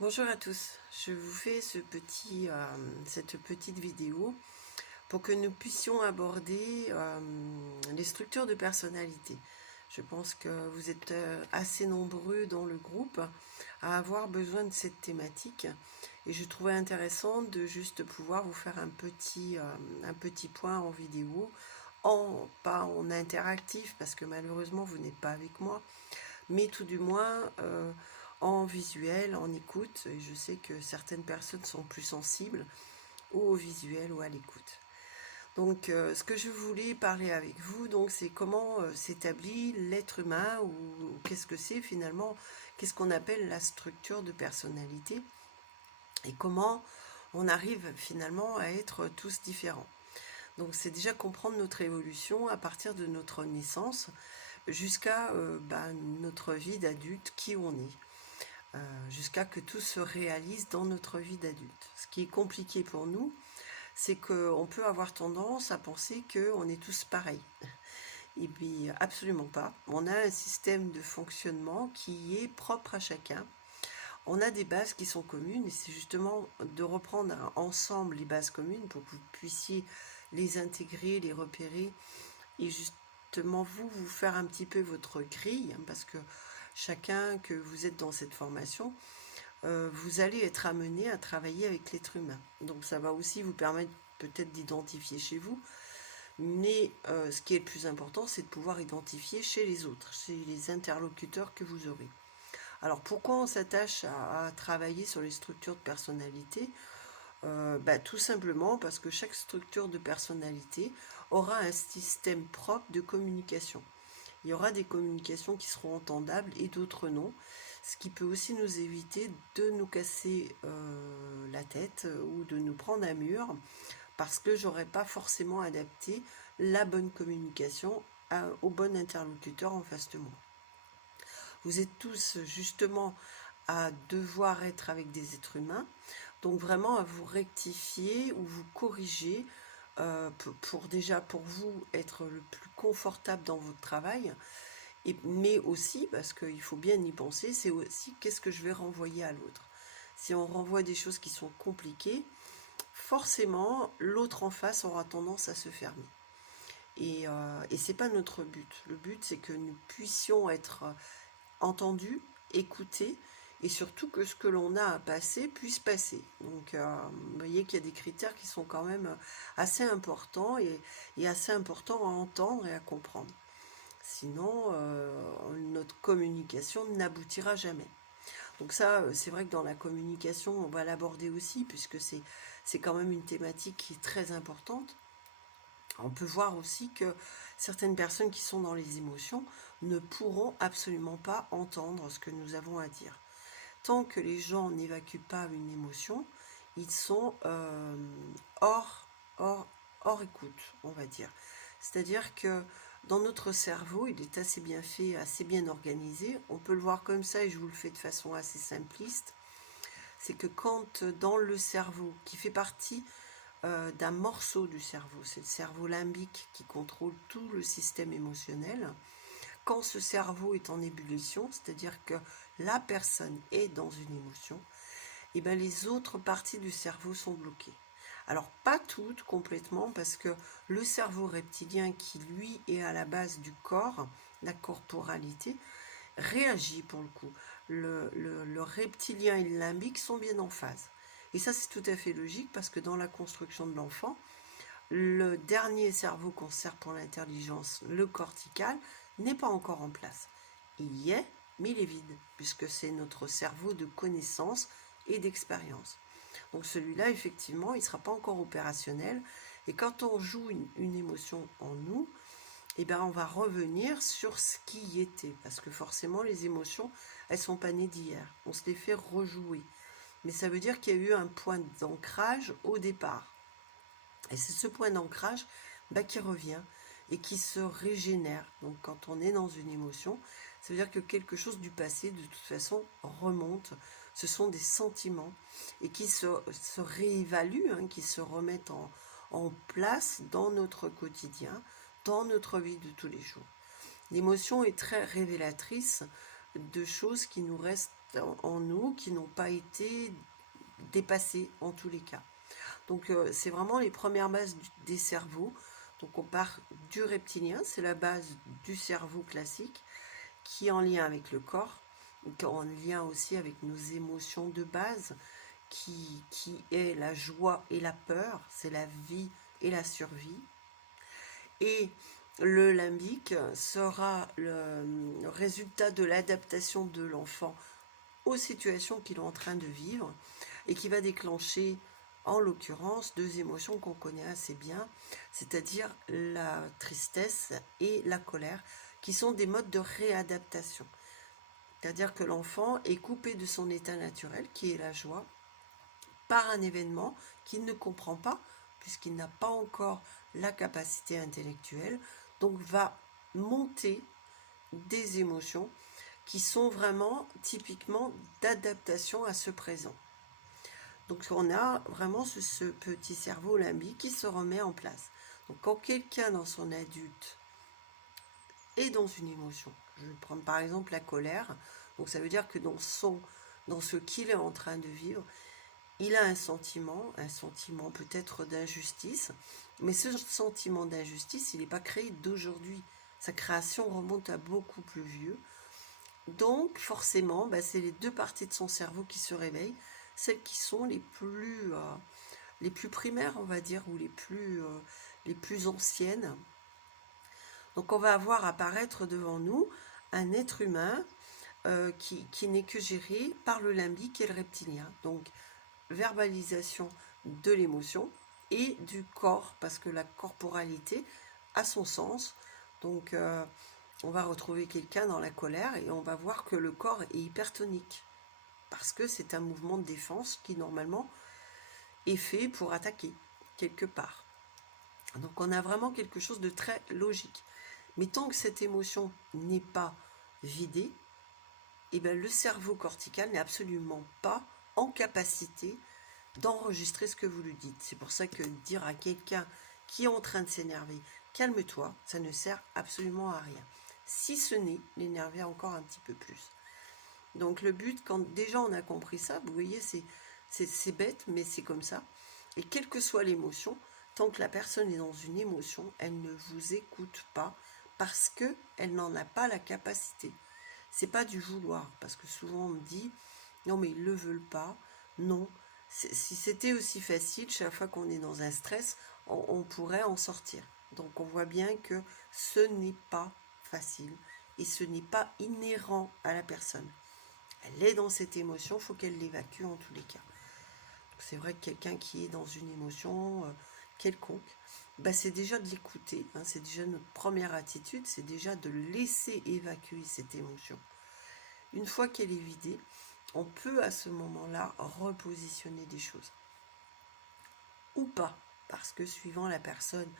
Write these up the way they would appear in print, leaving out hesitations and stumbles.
Bonjour à tous, je vous fais cette petite vidéo pour que nous puissions aborder les structures de personnalité. Je pense que vous êtes assez nombreux dans le groupe à avoir besoin de cette thématique et je trouvais intéressant de juste pouvoir vous faire un petit point en vidéo, pas en interactif parce que malheureusement vous n'êtes pas avec moi, mais tout du moins en visuel, en écoute. Et je sais que certaines personnes sont plus sensibles au visuel ou à l'écoute. Donc, ce que je voulais parler avec vous, donc, c'est comment s'établit l'être humain ou qu'est-ce que c'est finalement, qu'est-ce qu'on appelle la structure de personnalité et comment on arrive finalement à être tous différents. Donc, c'est déjà comprendre notre évolution à partir de notre naissance jusqu'à notre vie d'adulte, qui on est. Jusqu'à que tout se réalise dans notre vie d'adulte. Ce qui est compliqué pour nous, c'est qu'on peut avoir tendance à penser qu'on est tous pareils. Et bien, absolument pas. On a un système de fonctionnement qui est propre à chacun. On a des bases qui sont communes et c'est justement de reprendre ensemble les bases communes pour que vous puissiez les intégrer, les repérer et justement vous faire un petit peu votre grille, parce que chacun que vous êtes dans cette formation, vous allez être amené à travailler avec l'être humain. Donc ça va aussi vous permettre peut-être d'identifier chez vous, mais ce qui est le plus important, c'est de pouvoir identifier chez les autres, chez les interlocuteurs que vous aurez. Alors pourquoi on s'attache à travailler sur les structures de personnalité? Tout simplement parce que chaque structure de personnalité aura un système propre de communication. Il y aura des communications qui seront entendables et d'autres non, ce qui peut aussi nous éviter de nous casser la tête ou de nous prendre un mur parce que j'aurais pas forcément adapté la bonne communication au bon interlocuteur en face de moi. Vous êtes tous justement à devoir être avec des êtres humains, donc vraiment à vous rectifier ou vous corriger pour vous être le plus confortable dans votre travail, mais aussi, parce qu'il faut bien y penser, c'est aussi qu'est-ce que je vais renvoyer à l'autre. Si on renvoie des choses qui sont compliquées, forcément, l'autre en face aura tendance à se fermer. Et c'est pas notre but. Le but, c'est que nous puissions être entendus, écoutés, et surtout que ce que l'on a à passer puisse passer. Donc, vous voyez qu'il y a des critères qui sont quand même assez importants et assez importants à entendre et à comprendre. Sinon, notre communication n'aboutira jamais. Donc ça, c'est vrai que dans la communication, on va l'aborder aussi, puisque c'est quand même une thématique qui est très importante. On peut voir aussi que certaines personnes qui sont dans les émotions ne pourront absolument pas entendre ce que nous avons à dire. Tant que les gens n'évacuent pas une émotion, ils sont hors, hors, hors écoute, on va dire. C'est-à-dire que dans notre cerveau, il est assez bien fait, assez bien organisé. On peut le voir comme ça et je vous le fais de façon assez simpliste. C'est que quand dans le cerveau, qui fait partie d'un morceau du cerveau, c'est le cerveau limbique qui contrôle tout le système émotionnel, quand ce cerveau est en ébullition, c'est-à-dire que la personne est dans une émotion, et bien les autres parties du cerveau sont bloquées. Alors pas toutes complètement, parce que le cerveau reptilien, qui lui est à la base du corps, la corporalité, réagit pour le coup. Le reptilien et le limbique sont bien en phase. Et ça, c'est tout à fait logique, parce que dans la construction de l'enfant, le dernier cerveau qu'on sert pour l'intelligence, le cortical, n'est pas encore en place. Il y est, mais il est vide, puisque c'est notre cerveau de connaissance et d'expérience. Donc celui-là, effectivement, il ne sera pas encore opérationnel. Et quand on joue une émotion en nous, eh ben, on va revenir sur ce qui y était. Parce que forcément, les émotions, elles ne sont pas nées d'hier. On se les fait rejouer. Mais ça veut dire qu'il y a eu un point d'ancrage au départ. Et c'est ce point d'ancrage qui revient et qui se régénère. Donc quand on est dans une émotion, ça veut dire que quelque chose du passé, de toute façon, remonte. Ce sont des sentiments et qui se réévaluent, qui se remettent en place dans notre quotidien, dans notre vie de tous les jours. L'émotion est très révélatrice de choses qui nous restent en nous qui n'ont pas été dépassés en tous les cas. Donc c'est vraiment les premières bases des cerveaux. Donc on part du reptilien, c'est la base du cerveau classique, qui est en lien avec le corps, qui est en lien aussi avec nos émotions de base, qui est la joie et la peur, c'est la vie et la survie. Et le limbique sera le résultat de l'adaptation de l'enfant aux situations qu'il est en train de vivre et qui va déclencher, en l'occurrence, deux émotions qu'on connaît assez bien, c'est-à-dire la tristesse et la colère, qui sont des modes de réadaptation. C'est-à-dire que l'enfant est coupé de son état naturel, qui est la joie, par un événement qu'il ne comprend pas, puisqu'il n'a pas encore la capacité intellectuelle, donc va monter des émotions qui sont vraiment typiquement d'adaptation à ce présent. Donc on a vraiment ce petit cerveau limbique qui se remet en place. Donc quand quelqu'un dans son adulte est dans une émotion, je vais prendre par exemple la colère, donc ça veut dire que dans ce qu'il est en train de vivre, il a un sentiment peut-être d'injustice, mais ce sentiment d'injustice, il n'est pas créé d'aujourd'hui. Sa création remonte à beaucoup plus vieux. Donc forcément, c'est les deux parties de son cerveau qui se réveillent, celles qui sont les plus primaires, on va dire, ou les plus anciennes. Donc on va avoir apparaître devant nous un être humain qui n'est que géré par le limbique et le reptilien. Donc verbalisation de l'émotion et du corps, parce que la corporalité a son sens. Donc on va retrouver quelqu'un dans la colère et on va voir que le corps est hypertonique, parce que c'est un mouvement de défense qui normalement est fait pour attaquer quelque part. Donc on a vraiment quelque chose de très logique. Mais tant que cette émotion n'est pas vidée, le cerveau cortical n'est absolument pas en capacité d'enregistrer ce que vous lui dites. C'est pour ça que dire à quelqu'un qui est en train de s'énerver, calme-toi, ça ne sert absolument à rien. Si ce n'est l'énerver encore un petit peu plus. Donc le but, quand déjà on a compris ça, vous voyez, c'est bête, mais c'est comme ça. Et quelle que soit l'émotion, tant que la personne est dans une émotion, elle ne vous écoute pas parce qu'elle n'en a pas la capacité. C'est pas du vouloir, parce que souvent on me dit, non mais ils ne le veulent pas, non. Si c'était aussi facile, chaque fois qu'on est dans un stress, on pourrait en sortir. Donc on voit bien que ce n'est pas facile et ce n'est pas inhérent à la personne. Elle est dans cette émotion, il faut qu'elle l'évacue en tous les cas. C'est vrai que quelqu'un qui est dans une émotion quelconque, c'est déjà de l'écouter, hein, c'est déjà notre première attitude, c'est déjà de laisser évacuer cette émotion. Une fois qu'elle est vidée, on peut à ce moment-là repositionner des choses. Ou pas, parce que suivant la personne,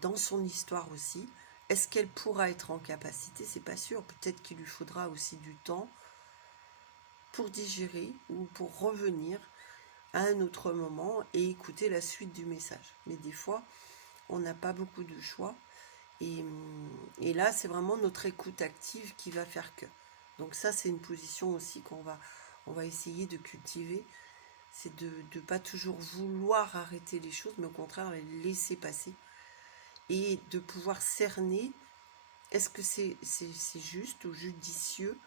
dans son histoire aussi, est-ce qu'elle pourra être en capacité? C'est pas sûr, peut-être qu'il lui faudra aussi du temps pour digérer ou pour revenir à un autre moment et écouter la suite du message. Mais des fois, on n'a pas beaucoup de choix. Et là, c'est vraiment notre écoute active qui va faire que. Donc ça, c'est une position aussi on va essayer de cultiver. C'est de ne pas toujours vouloir arrêter les choses, mais au contraire, les laisser passer. Et de pouvoir cerner, est-ce que c'est juste ou judicieux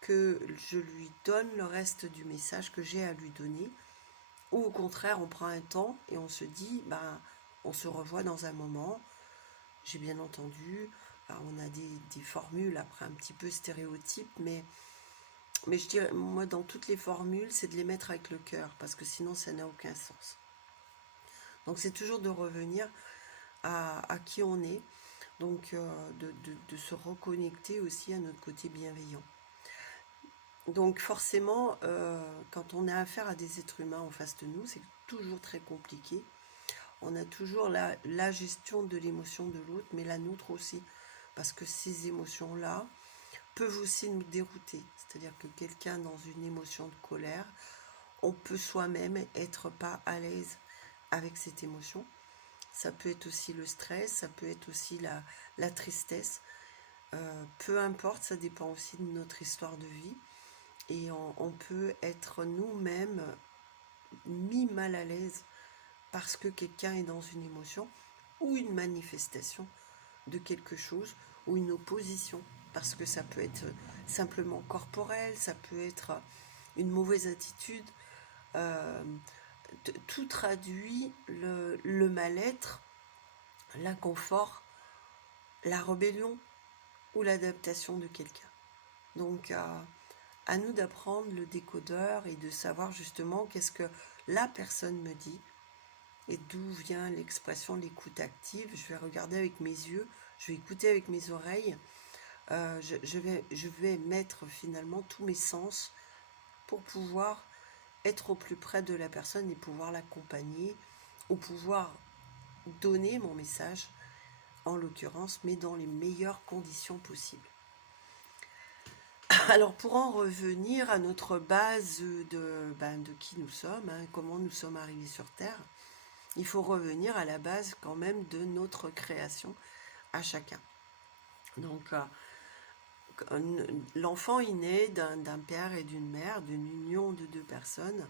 que je lui donne le reste du message que j'ai à lui donner, ou au contraire, on prend un temps et on se dit, on se revoit dans un moment. J'ai bien entendu, on a des formules après un petit peu stéréotypes, mais je dirais, moi, dans toutes les formules, c'est de les mettre avec le cœur, parce que sinon, ça n'a aucun sens. Donc, c'est toujours de revenir à qui on est, donc de se reconnecter aussi à notre côté bienveillant. Donc, forcément, quand on a affaire à des êtres humains en face de nous, c'est toujours très compliqué. On a toujours la gestion de l'émotion de l'autre, mais la nôtre aussi, parce que ces émotions-là peuvent aussi nous dérouter. C'est-à-dire que quelqu'un dans une émotion de colère, on peut soi-même être pas à l'aise avec cette émotion. Ça peut être aussi le stress, ça peut être aussi la tristesse. Peu importe, ça dépend aussi de notre histoire de vie. et on peut être nous-mêmes mis mal à l'aise parce que quelqu'un est dans une émotion ou une manifestation de quelque chose ou une opposition, parce que ça peut être simplement corporel, ça peut être une mauvaise attitude. Euh, Tout traduit le mal-être, l'inconfort, la rébellion ou l'adaptation de quelqu'un. Donc à nous d'apprendre le décodeur et de savoir justement qu'est-ce que la personne me dit et d'où vient l'expression l'écoute active. Je vais regarder avec mes yeux, je vais écouter avec mes oreilles, je vais mettre finalement tous mes sens pour pouvoir être au plus près de la personne et pouvoir l'accompagner ou pouvoir donner mon message, en l'occurrence, mais dans les meilleures conditions possibles. Alors pour en revenir à notre base de qui nous sommes, comment nous sommes arrivés sur Terre, il faut revenir à la base quand même de notre création à chacun. Donc l'enfant est né d'un père et d'une mère, d'une union de deux personnes,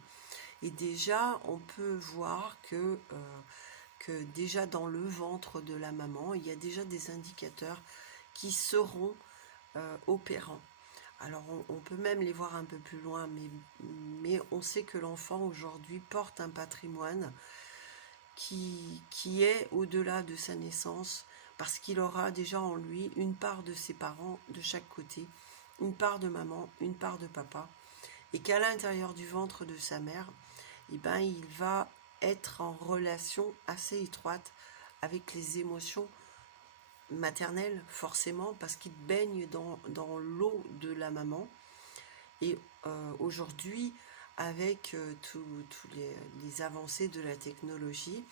et déjà on peut voir que déjà dans le ventre de la maman, il y a déjà des indicateurs qui seront opérants. Alors on peut même les voir un peu plus loin, mais on sait que l'enfant aujourd'hui porte un patrimoine qui est au-delà de sa naissance, parce qu'il aura déjà en lui une part de ses parents de chaque côté, une part de maman, une part de papa, et qu'à l'intérieur du ventre de sa mère, il va être en relation assez étroite avec les émotions maternelles, forcément, parce qu'il baigne dans l'eau de la maman. Et aujourd'hui, avec tous les avancées de la technologie,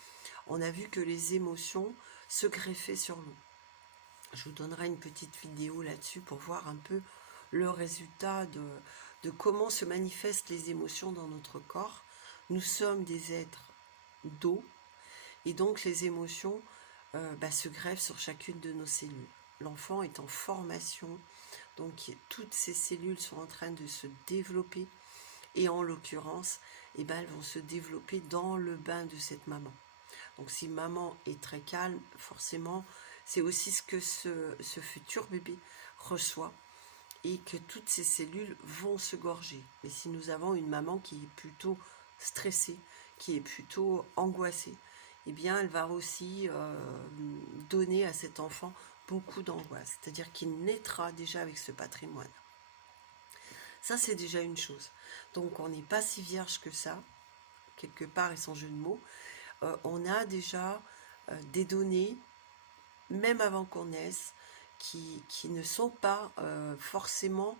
on a vu que les émotions se greffaient sur l'eau. Je vous donnerai une petite vidéo là-dessus pour voir un peu le résultat de comment se manifestent les émotions dans notre corps. Nous sommes des êtres d'eau, et donc les émotions se greffent sur chacune de nos cellules. L'enfant est en formation, donc toutes ces cellules sont en train de se développer, et en l'occurrence, elles vont se développer dans le bain de cette maman. Donc si maman est très calme, forcément, c'est aussi ce que ce futur bébé reçoit, et que toutes ces cellules vont se gorger. Mais si nous avons une maman qui est plutôt stressée, qui est plutôt angoissée, elle va aussi donner à cet enfant beaucoup d'angoisse. C'est-à-dire qu'il naîtra déjà avec ce patrimoine. Ça, c'est déjà une chose. Donc, on n'est pas si vierge que ça, quelque part, et sans jeu de mots. On a déjà des données, même avant qu'on naisse, qui ne sont pas forcément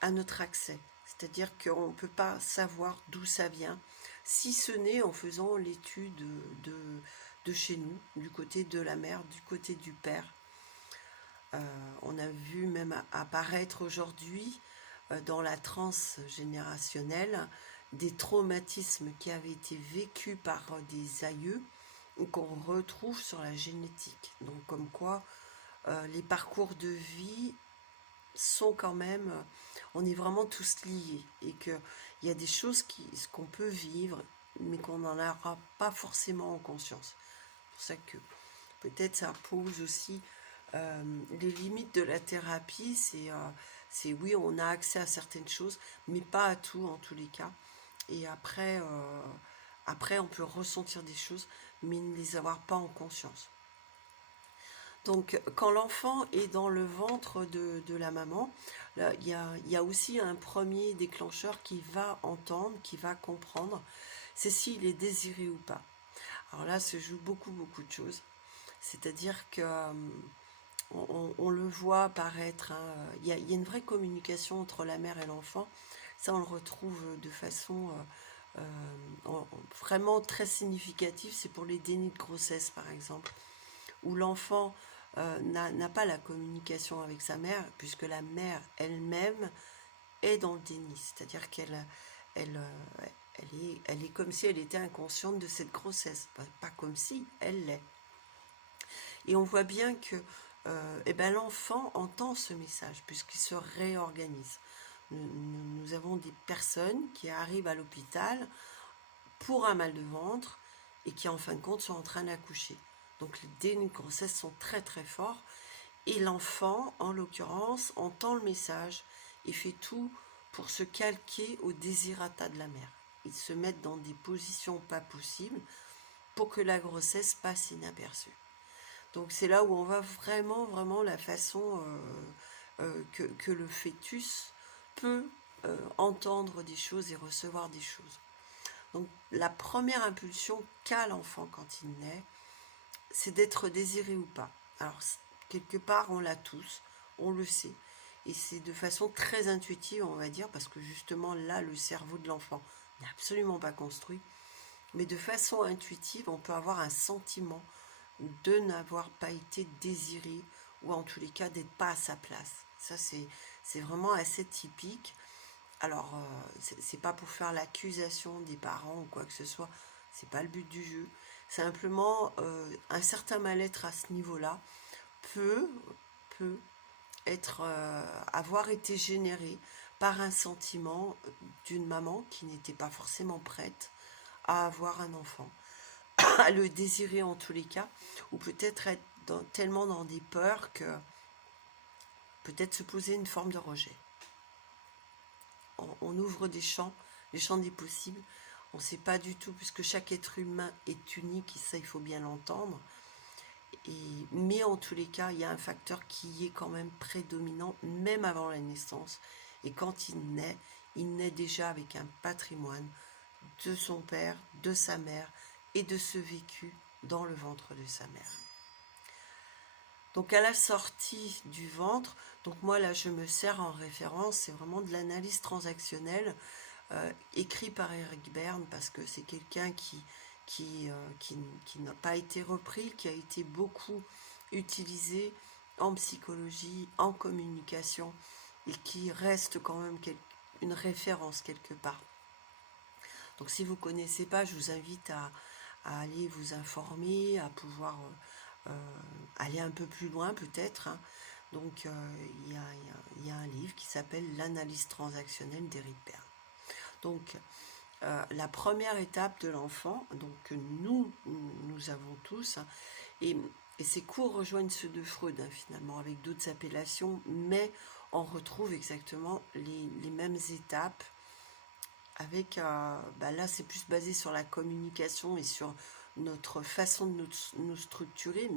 à notre accès. C'est-à-dire qu'on ne peut pas savoir d'où ça vient, si ce n'est en faisant l'étude de chez nous, du côté de la mère, du côté du père. On a vu même apparaître aujourd'hui, dans la transgénérationnelle, des traumatismes qui avaient été vécus par des aïeux, qu'on retrouve sur la génétique. Donc comme quoi, les parcours de vie sont quand même, on est vraiment tous liés, et qu'il y a des choses qu'on peut vivre, mais qu'on n'en aura pas forcément en conscience. C'est pour ça que peut-être ça pose aussi les limites de la thérapie. C'est oui, on a accès à certaines choses, mais pas à tout en tous les cas. Et après, on peut ressentir des choses, mais ne les avoir pas en conscience. Donc, quand l'enfant est dans le ventre de la maman, il y a aussi un premier déclencheur qui va entendre, qui va comprendre, c'est s'il est désiré ou pas. Alors là, se joue beaucoup de choses. C'est-à-dire que on le voit apparaître. Il y a une vraie communication entre la mère et l'enfant. Ça, on le retrouve de façon vraiment très significative. C'est pour les dénis de grossesse, par exemple, où l'enfant n'a pas la communication avec sa mère, puisque la mère elle-même est dans le déni. C'est-à-dire qu'elle est comme si elle était inconsciente de cette grossesse. Pas comme si, elle l'est. Et on voit bien que l'enfant entend ce message, puisqu'il se réorganise. Nous avons des personnes qui arrivent à l'hôpital pour un mal de ventre et qui en fin de compte sont en train d'accoucher. Donc les débuts de grossesse sont très très forts et l'enfant, en l'occurrence, entend le message et fait tout pour se calquer au désirata de la mère. Ils se mettent dans des positions pas possibles pour que la grossesse passe inaperçue. Donc c'est là où on voit vraiment la façon que le fœtus peut entendre des choses et recevoir des choses. Donc la première impulsion qu'a l'enfant quand il naît, c'est d'être désiré ou pas. Alors quelque part on l'a tous, on le sait. Et c'est de façon très intuitive, on va dire, parce que justement là le cerveau de l'enfant n'est absolument pas construit. Mais de façon intuitive, on peut avoir un sentiment de n'avoir pas été désiré, ou en tous les cas d'être pas à sa place. Ça c'est vraiment assez typique. Alors c'est pas pour faire l'accusation des parents ou quoi que ce soit, c'est pas le but du jeu. Simplement un certain mal-être à ce niveau-là peut être avoir été généré par un sentiment d'une maman qui n'était pas forcément prête à avoir un enfant, à le désirer en tous les cas, ou peut-être être tellement dans des peurs que peut-être se poser une forme de rejet. On ouvre des champs, les champs des possibles. On ne sait pas du tout, puisque chaque être humain est unique, et ça il faut bien l'entendre. Mais en tous les cas, il y a un facteur qui est quand même prédominant, même avant la naissance. Et quand il naît déjà avec un patrimoine de son père, de sa mère et de ce vécu dans le ventre de sa mère. Donc à la sortie du ventre, donc moi là je me sers en référence, c'est vraiment de l'analyse transactionnelle écrit par Eric Berne, parce que c'est quelqu'un qui n'a pas été repris, qui a été beaucoup utilisé en psychologie, en communication, et qui reste quand même une référence quelque part. Donc si vous ne connaissez pas, je vous invite à aller vous informer, à pouvoir aller un peu plus loin peut-être. Hein. Donc il y a un livre qui s'appelle L'analyse transactionnelle d'Eric Berne. Donc la première étape de l'enfant, donc que nous avons tous, hein, et ces cours rejoignent ceux de Freud hein, finalement, avec d'autres appellations, mais on retrouve exactement les mêmes étapes, avec, là c'est plus basé sur la communication et sur notre façon de nous structurer,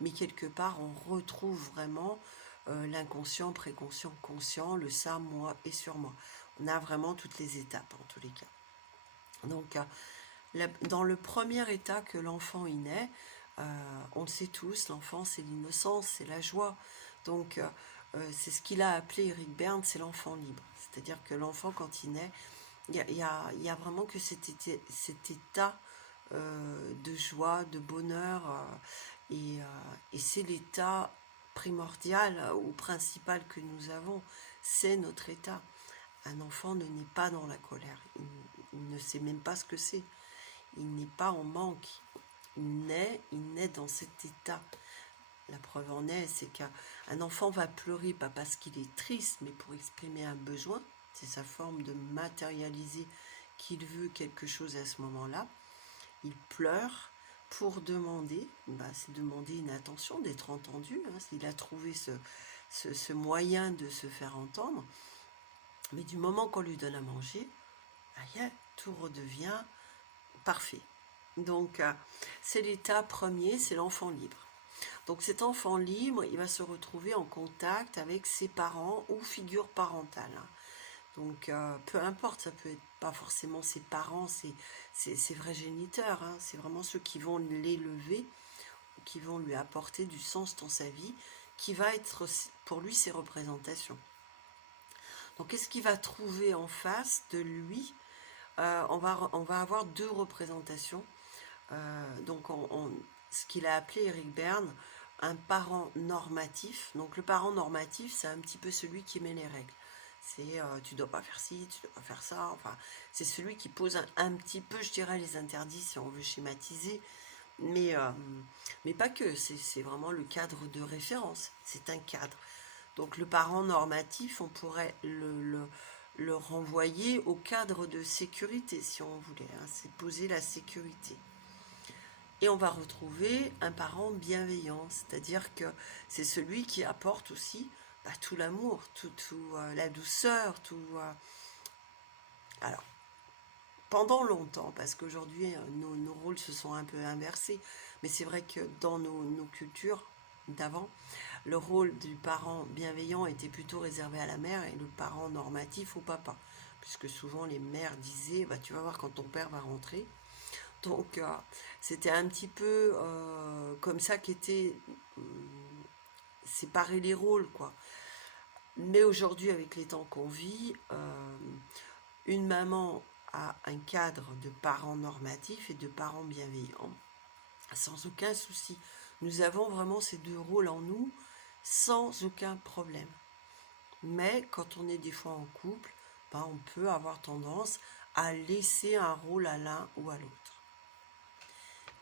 mais quelque part on retrouve vraiment l'inconscient, préconscient, conscient, le ça, moi et sur moi. On a vraiment toutes les étapes en tous les cas. Donc dans le premier état que l'enfant y naît, on le sait tous, l'enfant c'est l'innocence, c'est la joie. Donc c'est ce qu'il a appelé Eric Berne, c'est l'enfant libre. C'est-à-dire que l'enfant quand il naît, il y a vraiment que cet état de joie, de bonheur, et c'est l'état primordial ou principal que nous avons, c'est notre état. Un enfant ne naît pas dans la colère, il ne sait même pas ce que c'est, il n'est pas en manque, il naît dans cet état. La preuve en est, c'est qu'un enfant va pleurer, pas parce qu'il est triste, mais pour exprimer un besoin. C'est sa forme de matérialiser qu'il veut quelque chose à ce moment-là. Il pleure pour demander, c'est demander une attention, d'être entendu. Hein, il a trouvé ce moyen de se faire entendre. Mais du moment qu'on lui donne à manger, tout redevient parfait. Donc, c'est l'état premier, c'est l'enfant libre. Donc cet enfant libre, il va se retrouver en contact avec ses parents ou figure parentale. Donc peu importe, ça peut être pas forcément ses parents, ses vrais géniteurs, hein. C'est vraiment ceux qui vont l'élever, qui vont lui apporter du sens dans sa vie, qui va être pour lui ses représentations. Donc qu'est-ce qu'il va trouver en face de lui? On va avoir deux représentations. Donc ce qu'il a appelé Eric Berne un parent normatif. Donc le parent normatif, c'est un petit peu celui qui met les règles. C'est tu dois pas faire ci, tu dois pas faire ça. Enfin, c'est celui qui pose un petit peu, je dirais, les interdits si on veut schématiser. Mais pas que, c'est vraiment le cadre de référence. C'est un cadre. Donc le parent normatif, on pourrait le renvoyer au cadre de sécurité, si on voulait, hein, c'est poser la sécurité. Et on va retrouver un parent bienveillant, c'est-à-dire que c'est celui qui apporte aussi tout l'amour, tout la douceur, tout... Alors, pendant longtemps, parce qu'aujourd'hui, nos rôles se sont un peu inversés, mais c'est vrai que dans nos cultures d'avant, le rôle du parent bienveillant était plutôt réservé à la mère et le parent normatif au papa, puisque souvent les mères disaient tu vas voir quand ton père va rentrer. Donc c'était un petit peu comme ça qu'étaient séparer les rôles, quoi. Mais aujourd'hui, avec les temps qu'on vit, une maman a un cadre de parents normatifs et de parents bienveillants, sans aucun souci. Nous avons vraiment ces deux rôles en nous, sans aucun problème. Mais quand on est des fois en couple, on peut avoir tendance à laisser un rôle à l'un ou à l'autre.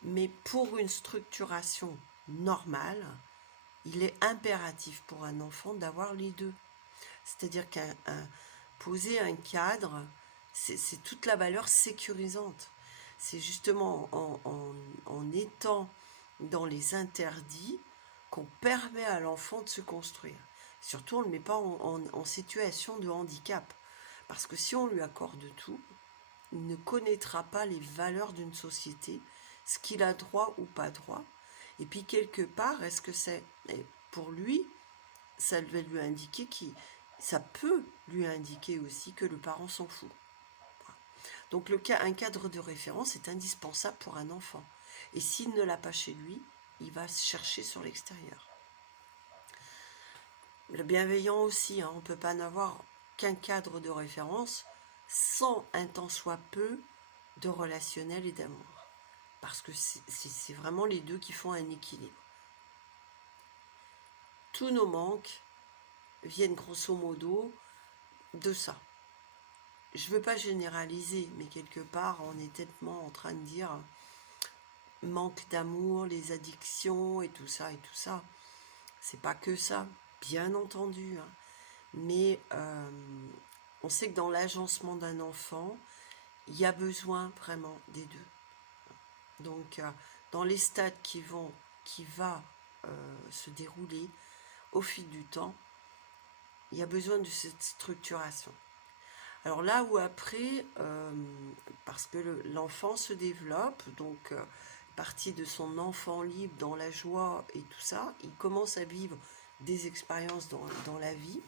Mais pour une structuration normale, il est impératif pour un enfant d'avoir les deux. C'est-à-dire poser un cadre, c'est toute la valeur sécurisante. C'est justement en étant dans les interdits qu'on permet à l'enfant de se construire. Surtout, on ne le met pas en situation de handicap. Parce que si on lui accorde tout, il ne connaîtra pas les valeurs d'une société, ce qu'il a droit ou pas droit. Et puis, quelque part, est-ce que c'est... Pour lui, ça va lui indiquer ça peut lui indiquer aussi que le parent s'en fout. Donc, un cadre de référence est indispensable pour un enfant. Et s'il ne l'a pas chez lui, il va se chercher sur l'extérieur. Le bienveillant aussi, on ne peut pas n'avoir qu'un cadre de référence sans un tant soit peu de relationnel et d'amour. Parce que c'est vraiment les deux qui font un équilibre. Tous nos manques viennent grosso modo de ça. Je ne veux pas généraliser, mais quelque part, on est tellement en train de dire manque d'amour, les addictions et tout ça. C'est pas que ça, bien entendu. Mais on sait que dans l'agencement d'un enfant, il y a besoin vraiment des deux. Donc, dans les stades qui va se dérouler au fil du temps, il y a besoin de cette structuration. Alors là où après, parce que l'enfant se développe, donc partie de son enfant libre dans la joie et tout ça, il commence à vivre des expériences dans la vie,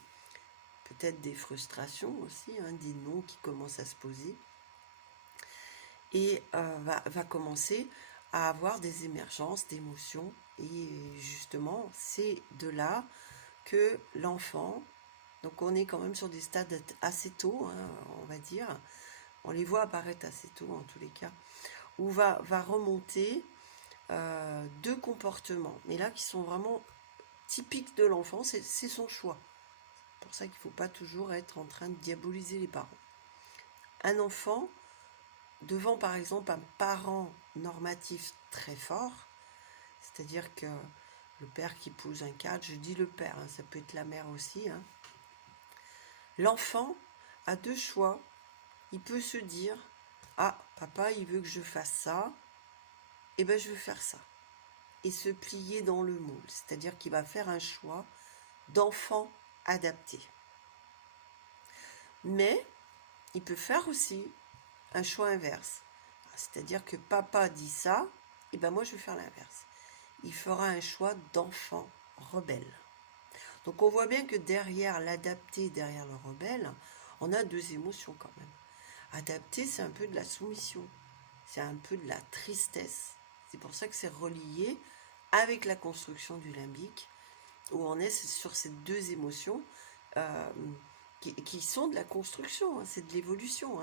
peut-être des frustrations aussi, des non qui commencent à se poser, et va commencer à avoir des émergences d'émotions. Et justement, c'est de là que l'enfant, donc on est quand même sur des stades assez tôt, on va dire, on les voit apparaître assez tôt en tous les cas, où va remonter deux comportements, mais là qui sont vraiment typiques de l'enfant, c'est son choix. C'est pour ça qu'il ne faut pas toujours être en train de diaboliser les parents. Un enfant, devant par exemple un parent normatif très fort, c'est-à-dire que le père qui pose un cadre, je dis le père, ça peut être la mère aussi, l'enfant a deux choix. Il peut se dire papa il veut que je fasse ça, et ben je veux faire ça, et se plier dans le moule, c'est-à-dire qu'il va faire un choix d'enfant adapté. Mais il peut faire aussi un choix inverse, c'est-à-dire que papa dit ça, et ben moi je vais faire l'inverse. Il fera un choix d'enfant rebelle. Donc on voit bien que derrière l'adapté, derrière le rebelle, on a deux émotions quand même. Adapté, c'est un peu de la soumission, c'est un peu de la tristesse. C'est pour ça que c'est relié avec la construction du limbique, où on est sur ces deux émotions qui sont de la construction, c'est de l'évolution,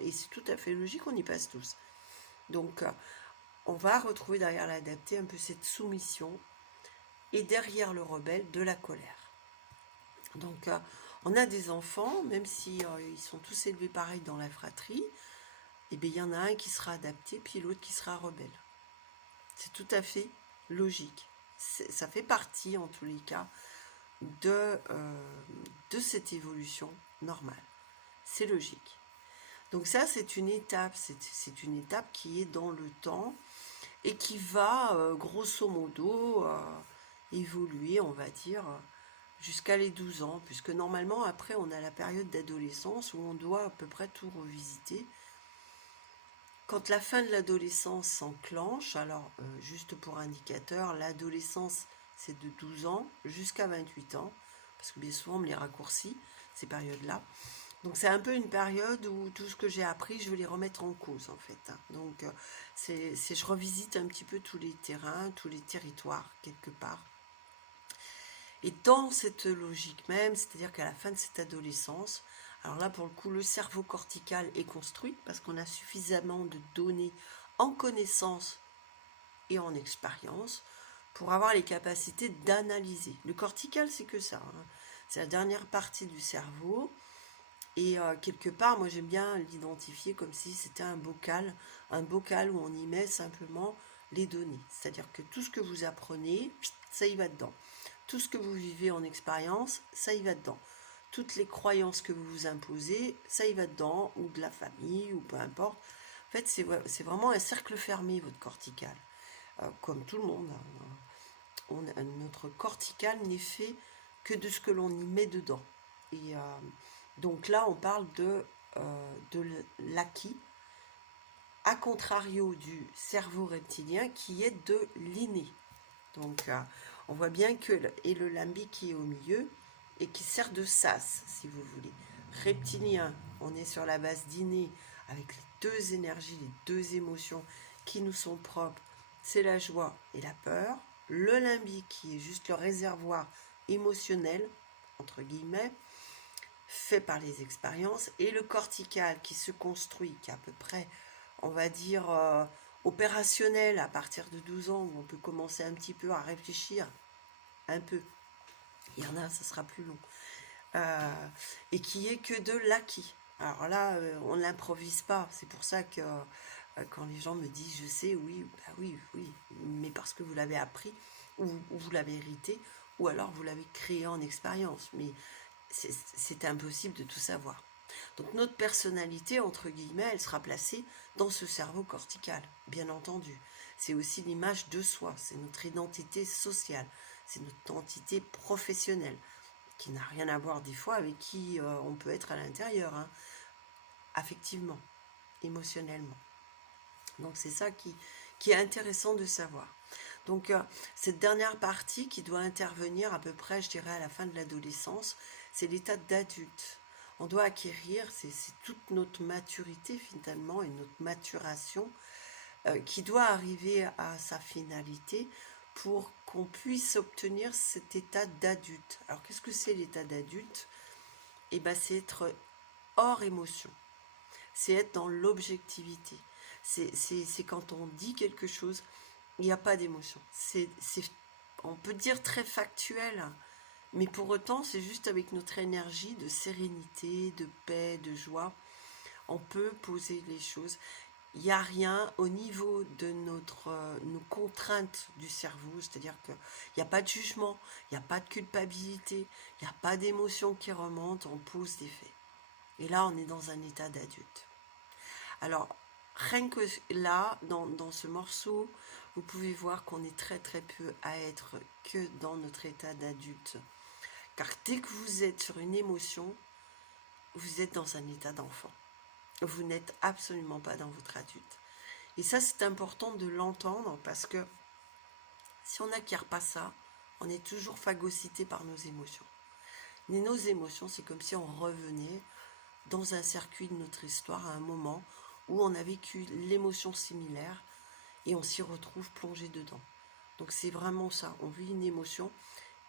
et c'est tout à fait logique, on y passe tous. Donc on va retrouver derrière l'adapté un peu cette soumission, et derrière le rebelle, de la colère. Donc on a des enfants, même si ils sont tous élevés pareil dans la fratrie, et bien il y en a un qui sera adapté, puis l'autre qui sera rebelle. C'est tout à fait logique. Ça fait partie, en tous les cas, de cette évolution normale. C'est logique. Donc ça, c'est une étape qui est dans le temps et qui va, grosso modo, évoluer, on va dire, jusqu'à les 12 ans, puisque normalement, après, on a la période d'adolescence où on doit à peu près tout revisiter. Quand la fin de l'adolescence s'enclenche, alors, juste pour indicateur, l'adolescence, c'est de 12 ans jusqu'à 28 ans, parce que bien souvent, on me les raccourcit, ces périodes-là. Donc c'est un peu une période où tout ce que j'ai appris, je vais les remettre en cause en fait. Donc je revisite un petit peu tous les terrains, tous les territoires quelque part. Et dans cette logique même, c'est-à-dire qu'à la fin de cette adolescence, alors là pour le coup le cerveau cortical est construit parce qu'on a suffisamment de données en connaissance et en expérience pour avoir les capacités d'analyser. Le cortical c'est que ça, hein. C'est la dernière partie du cerveau. Et quelque part, moi j'aime bien l'identifier comme si c'était un bocal où on y met simplement les données. C'est-à-dire que tout ce que vous apprenez, ça y va dedans. Tout ce que vous vivez en expérience, ça y va dedans. Toutes les croyances que vous vous imposez, ça y va dedans, ou de la famille, ou peu importe. En fait, c'est vraiment un cercle fermé, votre cortical. Comme tout le monde. Notre cortical n'est fait que de ce que l'on y met dedans. Et donc là, on parle de l'acquis, à contrario du cerveau reptilien qui est de l'inné. Donc on voit bien que le limbique qui est au milieu et qui sert de sas, si vous voulez. Reptilien, on est sur la base d'inné avec les deux énergies, les deux émotions qui nous sont propres, c'est la joie et la peur. Le limbique qui est juste le réservoir émotionnel, entre guillemets, fait par les expériences, et le cortical qui se construit, qui est à peu près, on va dire, opérationnel à partir de 12 ans, où on peut commencer un petit peu à réfléchir, un peu. Il y en a, ça sera plus long. Et qui est que de l'acquis. Alors là, on ne l'improvise pas. C'est pour ça que quand les gens me disent, je sais, oui, bah oui, mais parce que vous l'avez appris, ou vous l'avez hérité, ou alors vous l'avez créé en expérience. Mais c'est impossible de tout savoir. Donc notre personnalité, entre guillemets, elle sera placée dans ce cerveau cortical, bien entendu. C'est aussi l'image de soi, c'est notre identité sociale, c'est notre identité professionnelle, qui n'a rien à voir des fois avec qui on peut être à l'intérieur, hein, affectivement, émotionnellement. Donc c'est ça qui est intéressant de savoir. Donc cette dernière partie qui doit intervenir à peu près, je dirais, à la fin de l'adolescence, c'est l'état d'adulte. On doit acquérir, c'est toute notre maturité finalement et notre maturation qui doit arriver à sa finalité pour qu'on puisse obtenir cet état d'adulte. Alors qu'est-ce que c'est l'état d'adulte? Eh bien c'est être hors émotion, c'est être dans l'objectivité. C'est quand on dit quelque chose, il n'y a pas d'émotion. On peut dire très factuel, mais pour autant, c'est juste avec notre énergie de sérénité, de paix, de joie, on peut poser les choses. Il n'y a rien au niveau de nos contraintes du cerveau, c'est-à-dire qu'il n'y a pas de jugement, il n'y a pas de culpabilité, il n'y a pas d'émotion qui remonte, on pose des faits. Et là, on est dans un état d'adulte. Alors, rien que là, dans ce morceau, vous pouvez voir qu'on est très très peu à être que dans notre état d'adulte. Car dès que vous êtes sur une émotion, vous êtes dans un état d'enfant. Vous n'êtes absolument pas dans votre adulte. Et ça, c'est important de l'entendre parce que si on n'acquiert pas ça, on est toujours phagocyté par nos émotions. Et nos émotions, c'est comme si on revenait dans un circuit de notre histoire à un moment où on a vécu l'émotion similaire et on s'y retrouve plongé dedans. Donc c'est vraiment ça, on vit une émotion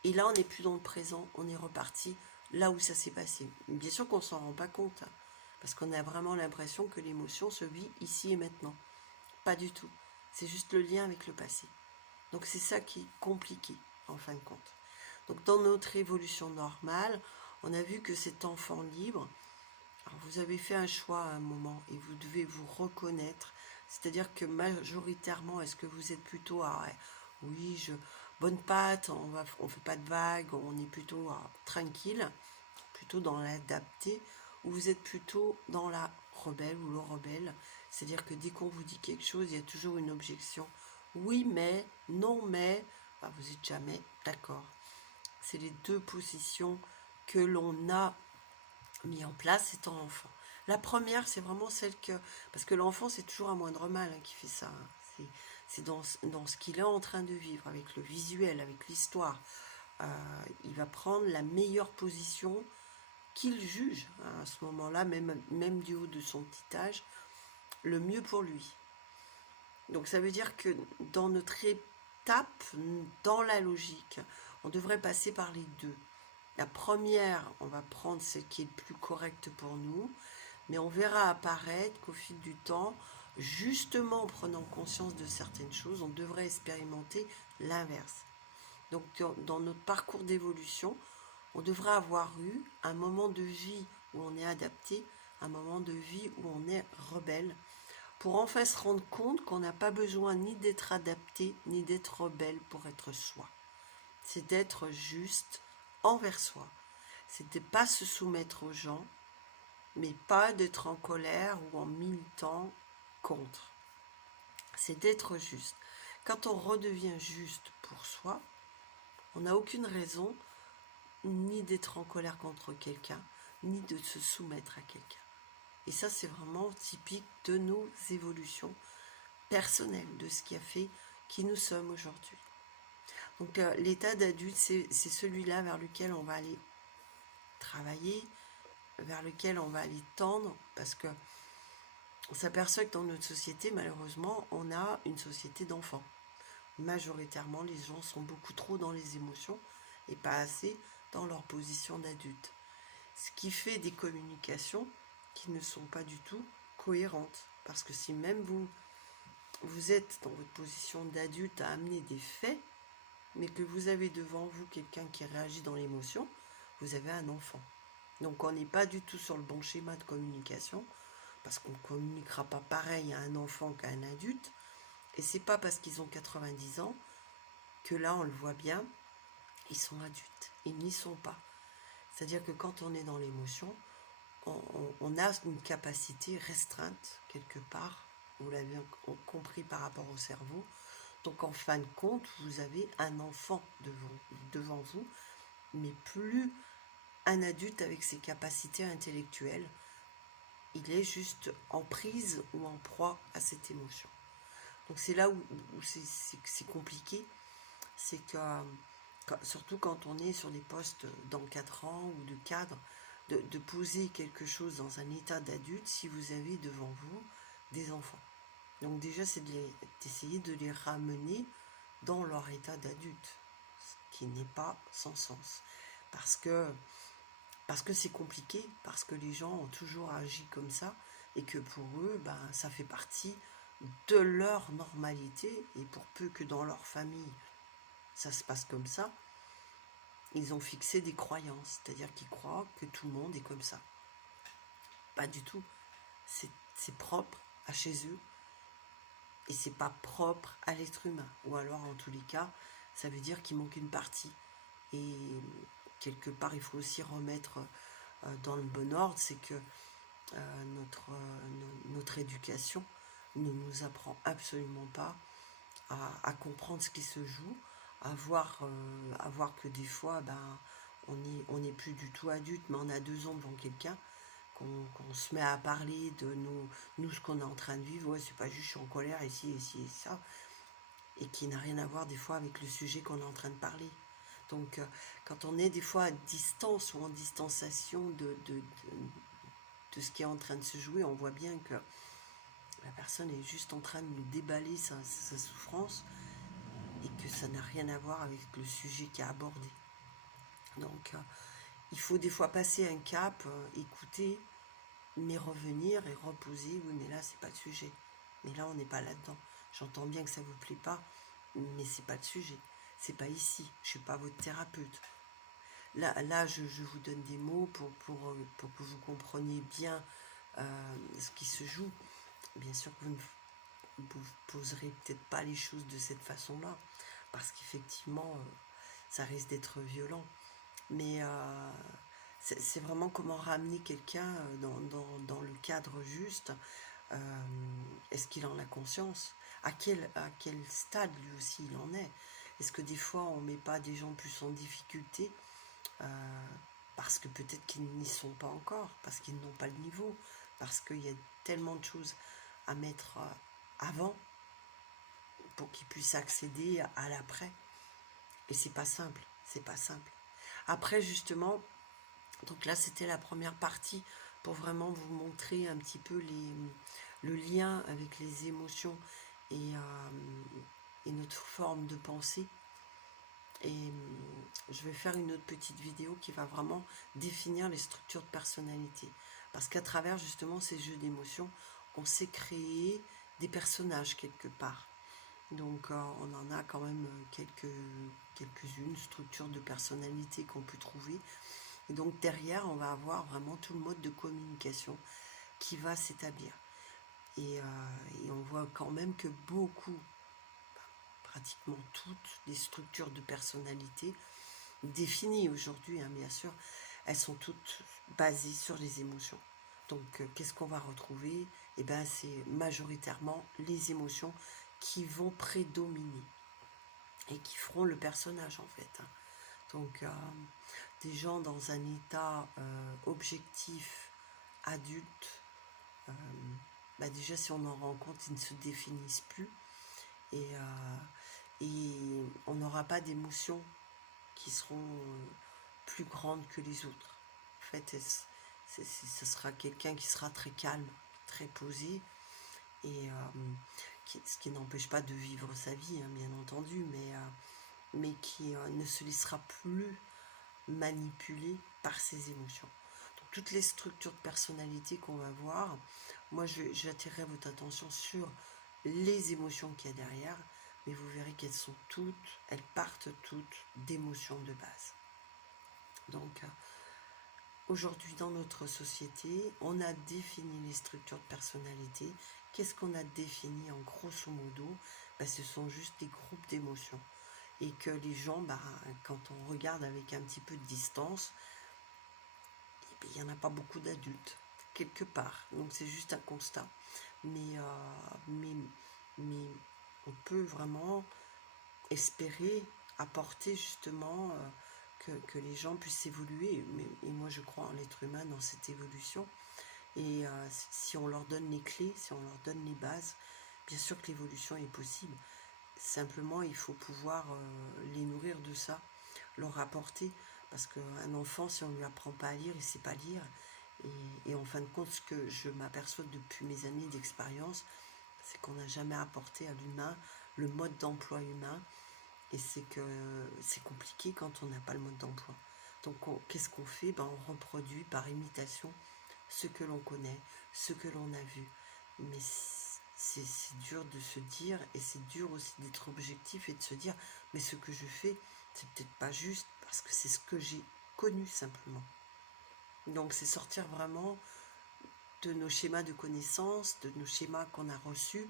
et là on n'est plus dans le présent, on est reparti là où ça s'est passé. Bien sûr qu'on ne s'en rend pas compte, hein, parce qu'on a vraiment l'impression que l'émotion se vit ici et maintenant. Pas du tout, c'est juste le lien avec le passé. Donc c'est ça qui est compliqué en fin de compte. Donc dans notre évolution normale, on a vu que cet enfant libre, alors vous avez fait un choix à un moment et vous devez vous reconnaître. C'est-à-dire que majoritairement, est-ce que vous êtes plutôt à oui, bonne patte, on fait pas de vagues, on est plutôt tranquille, plutôt dans l'adapté, ou vous êtes plutôt dans la rebelle ou le rebelle, c'est-à-dire que dès qu'on vous dit quelque chose, il y a toujours une objection. Oui, mais, non, mais, vous n'êtes jamais d'accord. C'est les deux positions que l'on a mis en place étant enfant. La première, c'est vraiment celle que... Parce que l'enfant, c'est toujours un moindre mal qui fait ça. C'est dans ce qu'il est en train de vivre, avec le visuel, avec l'histoire. Il va prendre la meilleure position qu'il juge, à ce moment-là, même du haut de son petit âge, le mieux pour lui. Donc ça veut dire que dans notre étape, dans la logique, on devrait passer par les deux. La première, on va prendre celle qui est le plus correcte pour nous, mais on verra apparaître qu'au fil du temps, justement en prenant conscience de certaines choses, on devrait expérimenter l'inverse. Donc dans notre parcours d'évolution, on devrait avoir eu un moment de vie où on est adapté, un moment de vie où on est rebelle, pour enfin se rendre compte qu'on n'a pas besoin ni d'être adapté, ni d'être rebelle pour être soi. C'est d'être juste envers soi. C'est de ne pas se soumettre aux gens, mais pas d'être en colère ou en militant contre. C'est d'être juste. Quand on redevient juste pour soi, on n'a aucune raison ni d'être en colère contre quelqu'un, ni de se soumettre à quelqu'un. Et ça, c'est vraiment typique de nos évolutions personnelles, de ce qui a fait qui nous sommes aujourd'hui. Donc l'état d'adulte, c'est celui-là vers lequel on va aller travailler, vers lequel on va aller tendre, parce que on s'aperçoit que dans notre société, malheureusement, on a une société d'enfants. Majoritairement, les gens sont beaucoup trop dans les émotions et pas assez dans leur position d'adulte. Ce qui fait des communications qui ne sont pas du tout cohérentes. Parce que si même vous êtes dans votre position d'adulte à amener des faits, mais que vous avez devant vous quelqu'un qui réagit dans l'émotion, vous avez un enfant. Donc on n'est pas du tout sur le bon schéma de communication, parce qu'on ne communiquera pas pareil à un enfant qu'à un adulte, et c'est pas parce qu'ils ont 90 ans que là on le voit bien, ils sont adultes, ils n'y sont pas. C'est-à-dire que quand on est dans l'émotion, on a une capacité restreinte quelque part, vous l'avez compris par rapport au cerveau. Donc en fin de compte, vous avez un enfant devant vous, mais plus un adulte avec ses capacités intellectuelles. Il est juste en prise ou en proie à cette émotion. Donc c'est là où c'est compliqué, c'est que surtout quand on est sur des postes d'encadrant ou de cadre, de poser quelque chose dans un état d'adulte si vous avez devant vous des enfants. Donc déjà, c'est d'essayer de les ramener dans leur état d'adulte, ce qui n'est pas sans sens. Parce que c'est compliqué, parce que les gens ont toujours agi comme ça, et que pour eux, ça fait partie de leur normalité, et pour peu que dans leur famille, ça se passe comme ça, ils ont fixé des croyances, c'est-à-dire qu'ils croient que tout le monde est comme ça. Pas du tout. C'est propre à chez eux, et c'est pas propre à l'être humain. Ou alors, en tous les cas, ça veut dire qu'il manque une partie. Et quelque part, il faut aussi remettre dans le bon ordre, c'est que notre éducation ne nous apprend absolument pas à comprendre ce qui se joue, à voir que des fois, on n'est plus du tout adulte, mais on a 2 ans devant quelqu'un, qu'on se met à parler de nous ce qu'on est en train de vivre. Ouais, c'est pas juste, je suis en colère ici et ça, et qui n'a rien à voir des fois avec le sujet qu'on est en train de parler. Donc quand on est des fois à distance ou en distanciation de ce qui est en train de se jouer, on voit bien que la personne est juste en train de nous déballer sa souffrance, et que ça n'a rien à voir avec le sujet qui est abordé. Donc il faut des fois passer un cap, écouter, mais revenir et reposer. Oui, mais là c'est pas le sujet, mais là on n'est pas là-dedans. J'entends bien que ça vous plaît pas, mais c'est pas le sujet, c'est pas ici, je suis pas votre thérapeute. Là je vous donne des mots pour que vous compreniez bien ce qui se joue. Bien sûr que vous ne poserez peut-être pas les choses de cette façon-là, parce qu'effectivement, ça risque d'être violent. Mais c'est vraiment comment ramener quelqu'un dans le cadre juste. Est-ce qu'il en a conscience? À quel stade lui aussi il en est? Est-ce que des fois on ne met pas des gens plus en difficulté parce que peut-être qu'ils n'y sont pas encore, parce qu'ils n'ont pas le niveau, parce qu'il y a tellement de choses à mettre avant pour qu'ils puissent accéder à l'après. Et c'est pas simple, c'est pas simple. Après justement, donc là c'était la première partie pour vraiment vous montrer un petit peu le lien avec les émotions et notre forme de pensée. Et je vais faire une autre petite vidéo qui va vraiment définir les structures de personnalité. Parce qu'à travers justement ces jeux d'émotions, on s'est créé des personnages quelque part. Donc on en a quand même quelques-unes structures de personnalité qu'on peut trouver. Et donc derrière, on va avoir vraiment tout le mode de communication qui va s'établir. Et on voit quand même que beaucoup, pratiquement toutes les structures de personnalité définies aujourd'hui, hein, bien sûr, elles sont toutes basées sur les émotions. Donc qu'est-ce qu'on va retrouver? Eh bien c'est majoritairement les émotions qui vont prédominer et qui feront le personnage en fait. Donc des gens dans un état objectif, adulte, déjà si on en rend compte, ils ne se définissent plus et on n'aura pas d'émotions qui seront plus grandes que les autres. En fait, ce sera quelqu'un qui sera très calme, très posé, et ce qui n'empêche pas de vivre sa vie, hein, bien entendu, mais qui ne se laissera plus manipuler par ses émotions. Donc, toutes les structures de personnalité qu'on va voir, moi j'attirerai votre attention sur les émotions qu'il y a derrière, mais vous verrez qu'elles sont toutes, elles partent toutes d'émotions de base. Donc aujourd'hui dans notre société, on a défini les structures de personnalité. Qu'est-ce qu'on a défini en grosso modo? Ce sont juste des groupes d'émotions. Et que les gens, quand on regarde avec un petit peu de distance, il n'y en a pas beaucoup d'adultes, quelque part. Donc c'est juste un constat. Mais on peut vraiment espérer apporter justement que les gens puissent évoluer. Et moi je crois en l'être humain, dans cette évolution. Et si on leur donne les clés, si on leur donne les bases, bien sûr que l'évolution est possible. Simplement, il faut pouvoir les nourrir de ça, leur apporter. Parce qu'un enfant, si on ne lui apprend pas à lire, il ne sait pas lire. Et en fin de compte, ce que je m'aperçois depuis mes années d'expérience, c'est qu'on n'a jamais apporté à l'humain le mode d'emploi humain. Et c'est que c'est compliqué quand on n'a pas le mode d'emploi. Donc qu'est-ce qu'on fait? On reproduit par imitation ce que l'on connaît, ce que l'on a vu. Mais c'est dur de se dire, et c'est dur aussi d'être objectif et de se dire, mais ce que je fais, c'est peut-être pas juste, parce que c'est ce que j'ai connu simplement. Donc c'est sortir vraiment de nos schémas de connaissances, de nos schémas qu'on a reçus,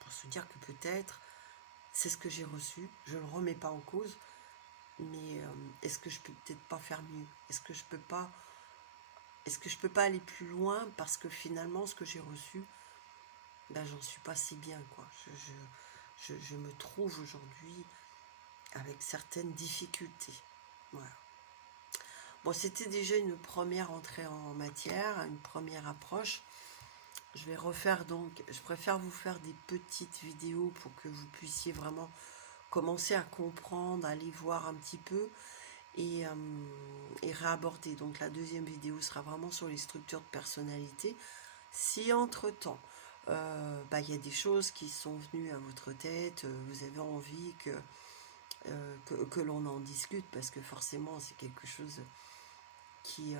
pour se dire que peut-être c'est ce que j'ai reçu, je ne le remets pas en cause, mais est-ce que je peux peut-être pas faire mieux? Est-ce que je peux pas aller plus loin, parce que finalement ce que j'ai reçu, j'en suis pas si bien, quoi. Je me trouve aujourd'hui avec certaines difficultés. Voilà. Bon, c'était déjà une première entrée en matière, une première approche. Je vais refaire donc, je préfère vous faire des petites vidéos pour que vous puissiez vraiment commencer à comprendre, à aller voir un petit peu et réaborder. Donc la deuxième vidéo sera vraiment sur les structures de personnalité. Si entre-temps, il y a des choses qui sont venues à votre tête, vous avez envie que l'on en discute, parce que forcément c'est quelque chose qui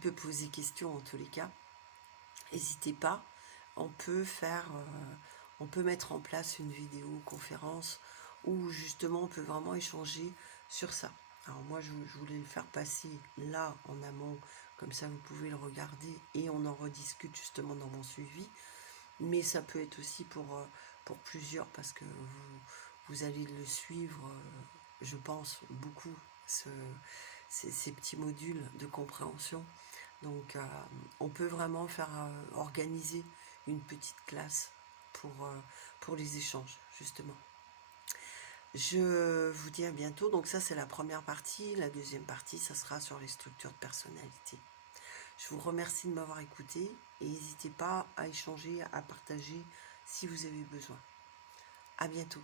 peut poser question en tous les cas, n'hésitez pas, on peut mettre en place une vidéoconférence où justement on peut vraiment échanger sur ça. Alors moi je voulais le faire passer là en amont, comme ça vous pouvez le regarder et on en rediscute justement dans mon suivi, mais ça peut être aussi pour plusieurs, parce que vous allez le suivre, je pense, beaucoup, ces petits modules de compréhension. Donc, on peut vraiment faire organiser une petite classe pour les échanges, justement. Je vous dis à bientôt. Donc ça, c'est la première partie. La deuxième partie, ça sera sur les structures de personnalité. Je vous remercie de m'avoir écouté et n'hésitez pas à échanger, à partager si vous avez besoin. À bientôt.